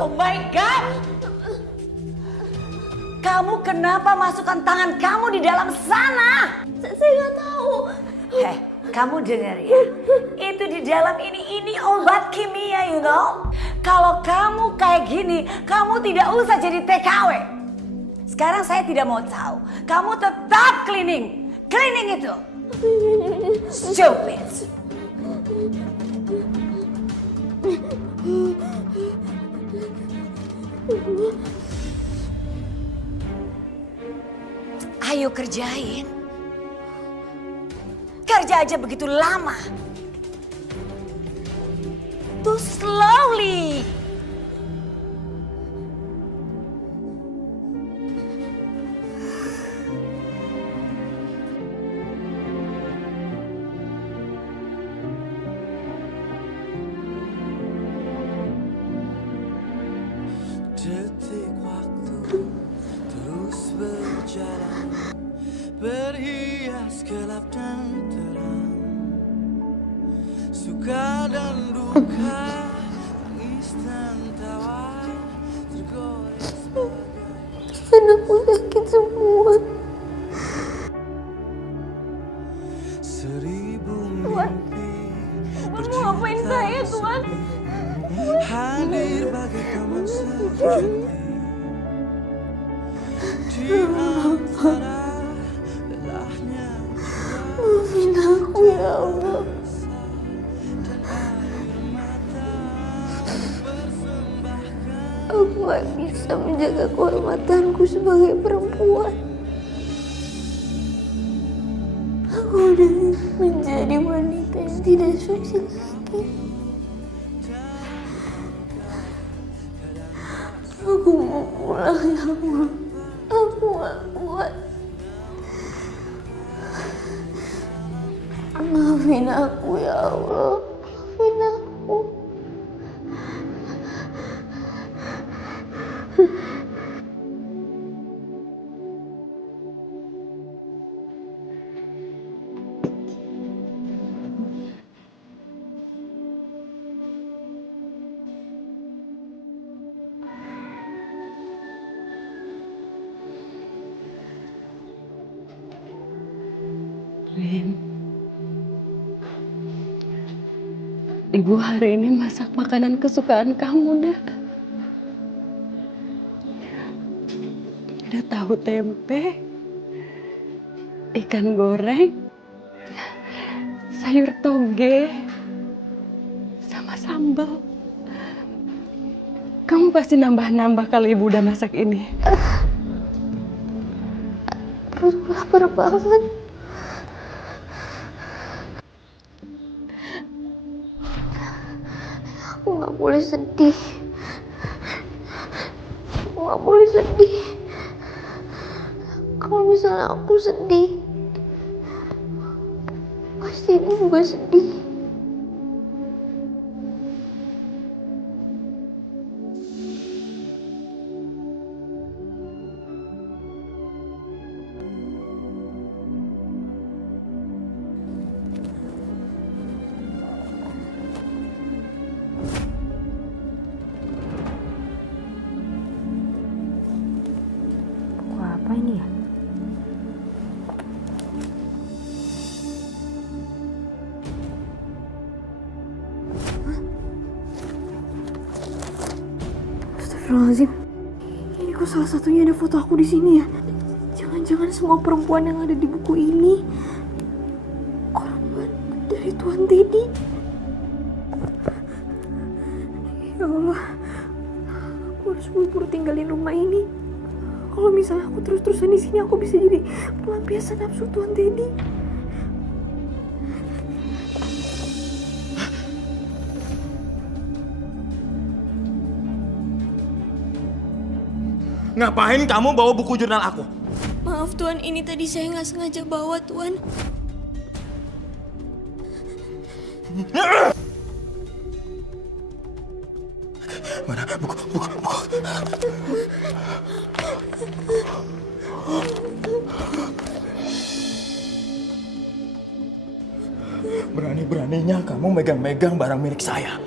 Oh my God! Kamu kenapa masukkan tangan kamu di dalam sana? Saya nggak tahu. Kamu dengar ya? Itu di dalam ini obat kimia, you know? Kalau kamu kayak gini, kamu tidak usah jadi TKW. Sekarang saya tidak mau tahu. Kamu tetap cleaning. Cleaning itu. Stupid. Ayo kerjain. Kerja aja begitu lama. Too slowly. Detik waktu terus berjalan, berhias gelap dan terang, suka dan duka, tangis dan tawa, tergores bagai Anakku sakit semua. seribu mimpi. Tuan mau ngapain saya, Tuan? Hadir bagai teman sejati di antara lelahnya. Maafin aku ya Allah. Aku gak bisa menjaga kehormatanku sebagai perempuan. Aku udah menjadi wanita yang tidak suci lagi. Aku mau pulang ya Allah. Aku gak kuat. Maafin aku ya Allah. Maafin aku. Rin, Ibu hari ini masak makanan kesukaan kamu dah. Ada tahu tempe, ikan goreng, sayur toge, sama sambal. Kamu pasti nambah-nambah kalau Ibu udah masak ini. Perut lapar banget. Aku gak boleh sedih. Aku gak boleh sedih. Kalau misalnya aku sedih, pasti dia juga sedih. Apa ini ya? Astagfirullahaladzim. Ini kok salah satunya ada foto aku di sini ya? Jangan-jangan semua perempuan yang ada di buku ini korban dari Tuan Teddy. Ya Allah, aku harus buru-buru tinggalin rumah ini. Kalau misalnya aku terus-terusan di sini, aku bisa jadi pelampiasan nafsu Tuan Teddy. Ngapain kamu bawa buku jurnal aku? Maaf Tuan, ini tadi saya nggak sengaja bawa Tuan. Mana buku. Berani-beraninya kamu megang-megang barang milik saya.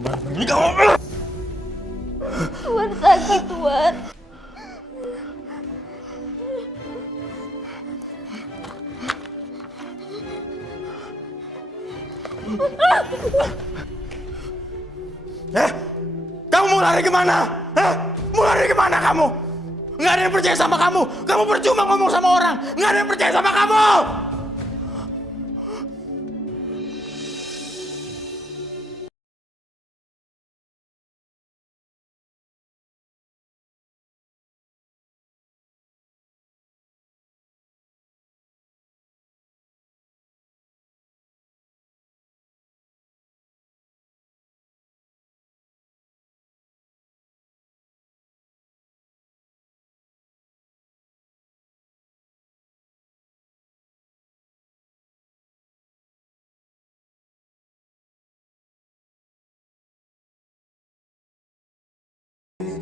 Berani kamu. Kamu mau lari kemana? Mau lari kemana kamu? Nggak ada yang percaya sama kamu. Kamu percuma ngomong sama orang. Nggak ada yang percaya sama kamu.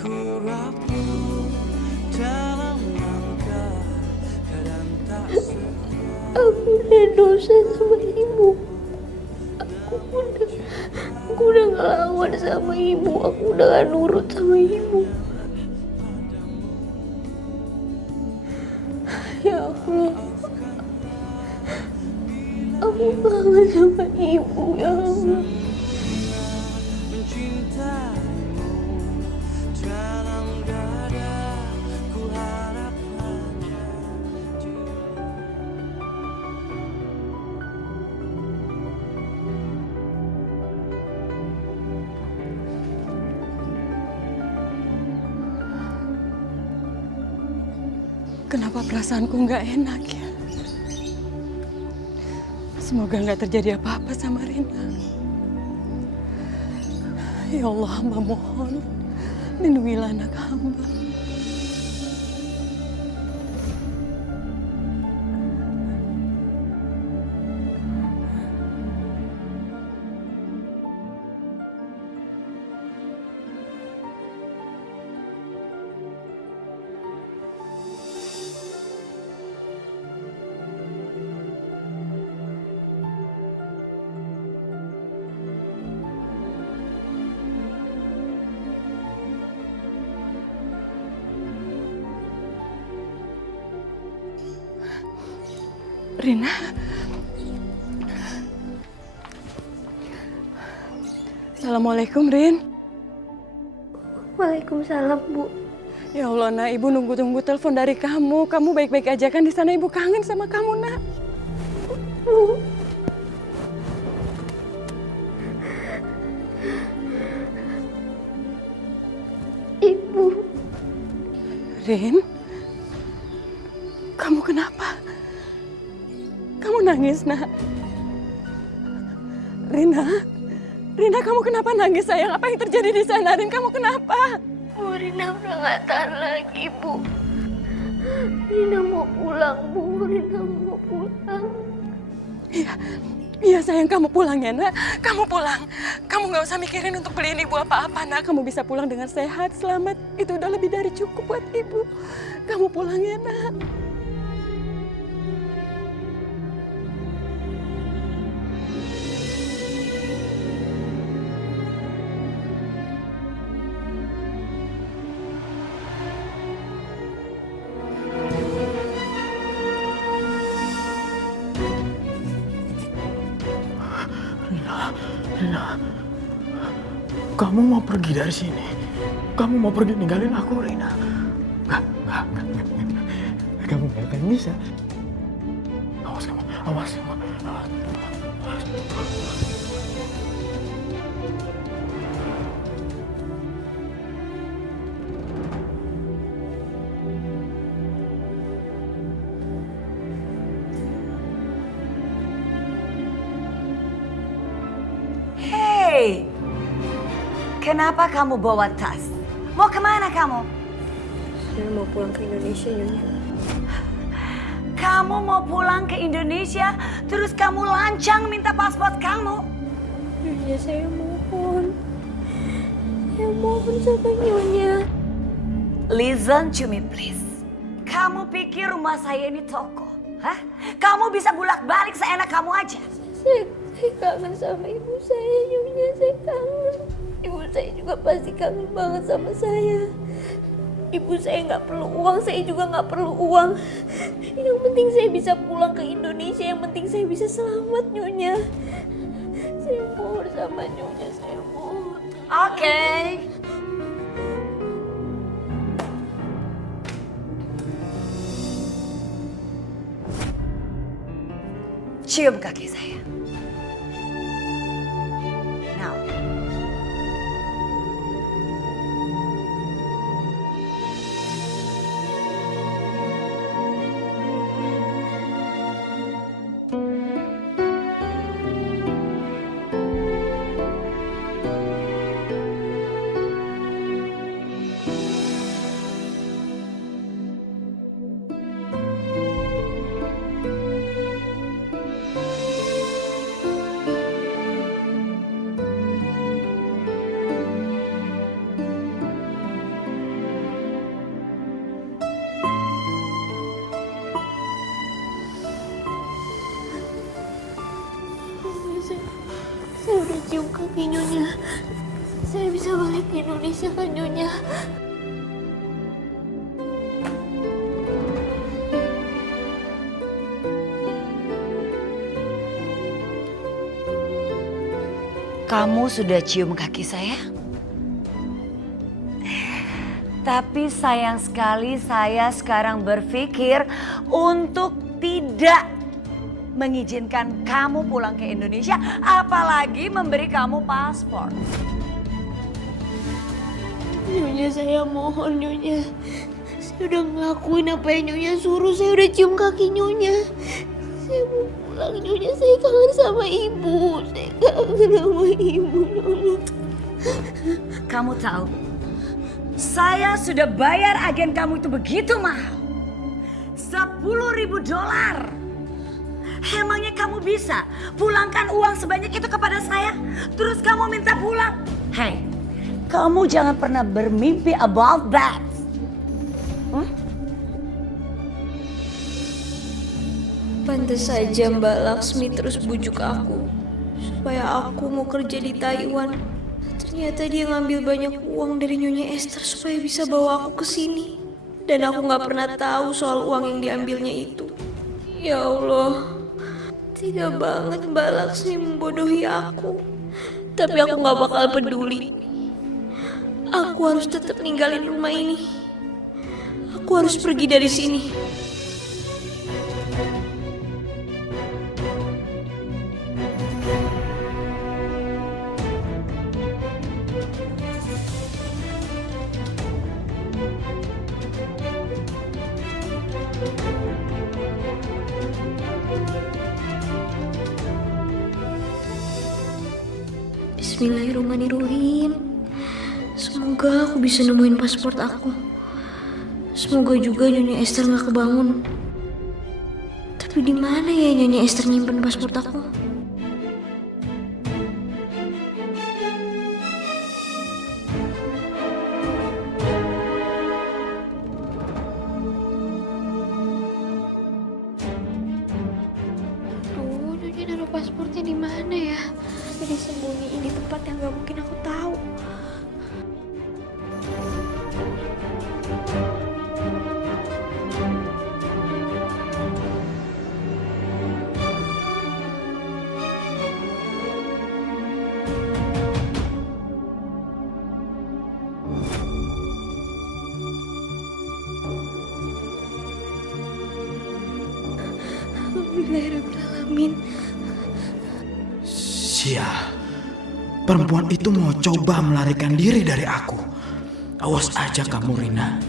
Ku rapuh dalam langkah dan tak Aku udah dosa sama ibu. Aku udah ngelawan sama ibu. Aku udah gak nurut sama ibu. Ya Allah, aku kangen sama ibu, ya Allah. mencintaimu dalam dada, ku harap hanya Kenapa perasaanku nggak enak ya? Semoga nggak terjadi apa-apa sama Rina. Ya Allah, hamba mohon, lindungilah anak hamba. Rina. Assalamualaikum, Rin. Waalaikumsalam, Bu. Ya Allah, Nak, Ibu nunggu-tunggu telepon dari kamu. Kamu baik-baik aja kan di sana? Ibu kangen sama kamu, Nak. Bu. Ibu. Rin, kamu kenapa? Kamu nangis, Nak. Rina, kamu kenapa nangis, sayang? Apa yang terjadi di sana, Rin? Kamu kenapa? Bu, Rina udah gak tahan lagi, Bu. Rina mau pulang, Bu. Rina mau pulang. Iya sayang, kamu pulang ya, Nak. Kamu pulang. Kamu nggak usah mikirin untuk beliin Ibu apa-apa, Nak. Kamu bisa pulang dengan sehat, selamat. Itu udah lebih dari cukup buat Ibu. Kamu pulang ya, Nak. Rina, kamu mau pergi dari sini? Kamu mau pergi ninggalin aku, Rina? Enggak. Kamu gak akan bisa. Awas kamu, awas. Hei, kenapa kamu bawa tas? Mau kemana kamu? Saya mau pulang ke Indonesia, Nyonya. Kamu mau pulang ke Indonesia, terus kamu lancang minta paspor kamu? Nyonya, saya mohon. Saya mohon sama Nyonya. Listen to me please. Kamu pikir rumah saya ini toko? Hah? Kamu bisa bolak-balik seenak kamu aja. Saya kangen sama ibu saya, Nyonya. Saya kangen. Ibu saya juga pasti kangen banget sama saya. Ibu saya nggak perlu uang, saya juga nggak perlu uang. Yang penting saya bisa pulang ke Indonesia, yang penting saya bisa selamat, Nyonya. Saya mohon sama Nyonya, saya mohon. Oke. Cium kaki saya. Now. Saya udah cium kaki Nyonya. Saya bisa balik ke Indonesia kan Nyonya? Kamu sudah cium kaki saya? Tapi sayang sekali saya sekarang berpikir untuk tidak mengizinkan kamu pulang ke Indonesia, apalagi memberi kamu paspor. Nyonya, saya mohon Nyonya. Saya udah ngelakuin apa yang Nyonya suruh. Saya udah cium kaki Nyonya. Saya mau pulang Nyonya. Saya kangen sama ibu. Saya kangen sama ibu Nyonya. Kamu tahu, saya sudah bayar agen kamu itu begitu mahal. $10.000. Emangnya kamu bisa pulangkan uang sebanyak itu kepada saya? Terus kamu minta pulang? Hey, kamu jangan pernah bermimpi about that. Pantes saja Mbak Laksmi terus bujuk aku supaya aku mau kerja di Taiwan. Ternyata dia ngambil banyak uang dari Nyonya Esther supaya bisa bawa aku ke sini. Dan aku nggak pernah tahu soal uang yang diambilnya itu. Ya Allah, tega banget Mbak Laksmi membodohi aku. Tapi aku nggak bakal peduli. Aku harus tetap ninggalin rumah ini. Aku harus pergi dari sini. Bismillahirrahmanirrahim. Semoga aku bisa nemuin paspor aku. Semoga juga Nyonya Esther nggak kebangun. Tapi di mana ya Nyonya Esther nyimpen paspor aku? Aduh, Nyonya naruh paspornya di mana ya? Jadi sembunyiin di tempat yang nggak mungkin aku tahu. Alhamdulillahirrahmanirrahim. Sial, perempuan itu mau coba melarikan diri dari aku. Awas aja kamu, Rina.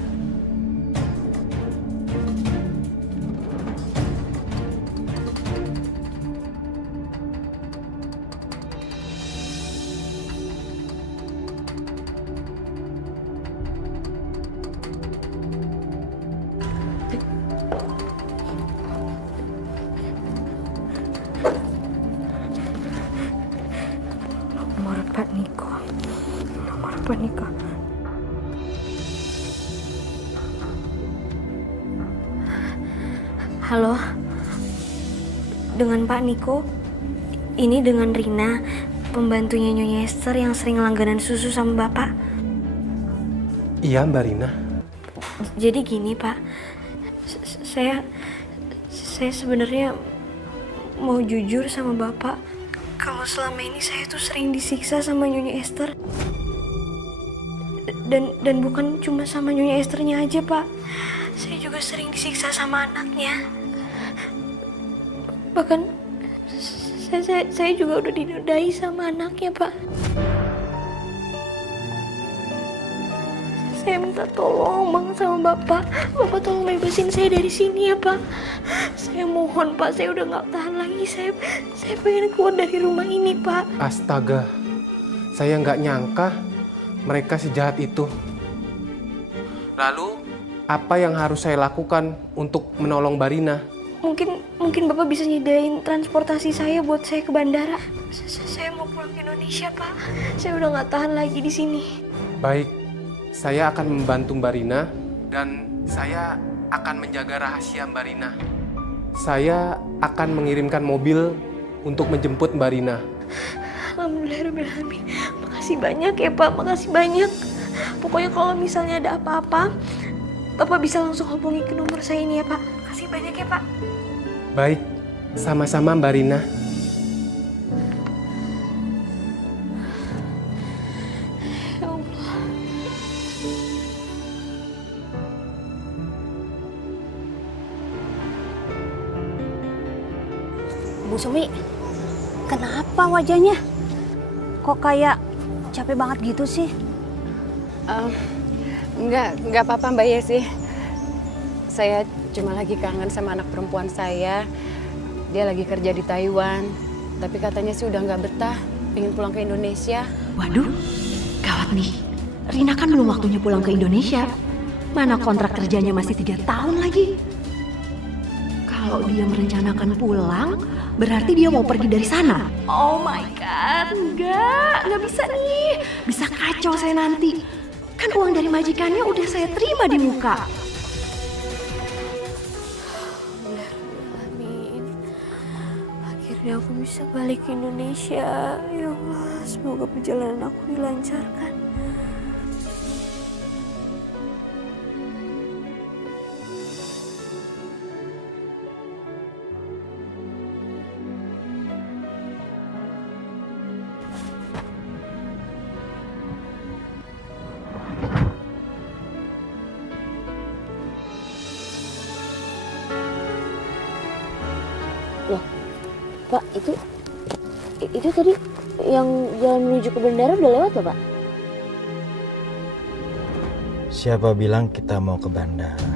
Nomor Pak Niko. Halo, dengan Pak Niko. Ini dengan Rina, pembantunya Nyonya Esther yang sering langganan susu sama Bapak. Iya, Mbak Rina. Jadi gini Pak, saya sebenarnya mau jujur sama Bapak kalau selama ini saya tuh sering disiksa sama Nyonya Esther. Dan bukan cuma sama Nyonya Esthernya aja, Pak. Saya juga sering disiksa sama anaknya. Bahkan saya juga udah dinodai sama anaknya, Pak. Saya minta tolong banget sama Bapak. Bapak tolong bebasin saya dari sini ya, Pak. Saya mohon, Pak. Saya udah gak tahan lagi. Saya pengen keluar dari rumah ini, Pak. Astaga, saya nggak nyangka mereka sejahat itu. Lalu, apa yang harus saya lakukan untuk menolong Barina? Mungkin Bapak bisa nyediain transportasi saya buat saya ke bandara. Saya mau pulang ke Indonesia, Pak. Saya udah gak tahan lagi di sini. Baik, saya akan membantu Barina dan saya akan menjaga rahasia Barina. Saya akan mengirimkan mobil untuk menjemput Barina. Alhamdulillahirrahmanirrahim. Makasih banyak ya, Pak. Makasih banyak. Pokoknya kalau misalnya ada apa-apa, Bapak bisa langsung hubungi ke nomor saya ini ya, Pak. Makasih banyak ya, Pak. Baik, sama-sama Barina. Ya Allah. Bu Sumi, kenapa wajahnya? Kok kayak capek banget gitu sih? Enggak apa-apa Mbak Yesi. Saya cuma lagi kangen sama anak perempuan saya. Dia lagi kerja di Taiwan. Tapi katanya sih udah nggak betah, pengen pulang ke Indonesia. Waduh, gawat nih. Rina kan belum waktunya pulang ke Indonesia. Mana kontrak kerjanya masih 3 tahun lagi. Kalau dia merencanakan pulang, berarti dia mau pergi dari sana. Oh my God, nggak bisa nih. Bisa kacau saya nanti. Kan uang dari majikannya udah saya terima di muka. Amin. Akhirnya aku bisa balik ke Indonesia. Ya Allah, semoga perjalanan aku dilancarkan. Pak, itu tadi yang jalan menuju ke bandara udah lewat loh, Pak? Siapa bilang kita mau ke bandara?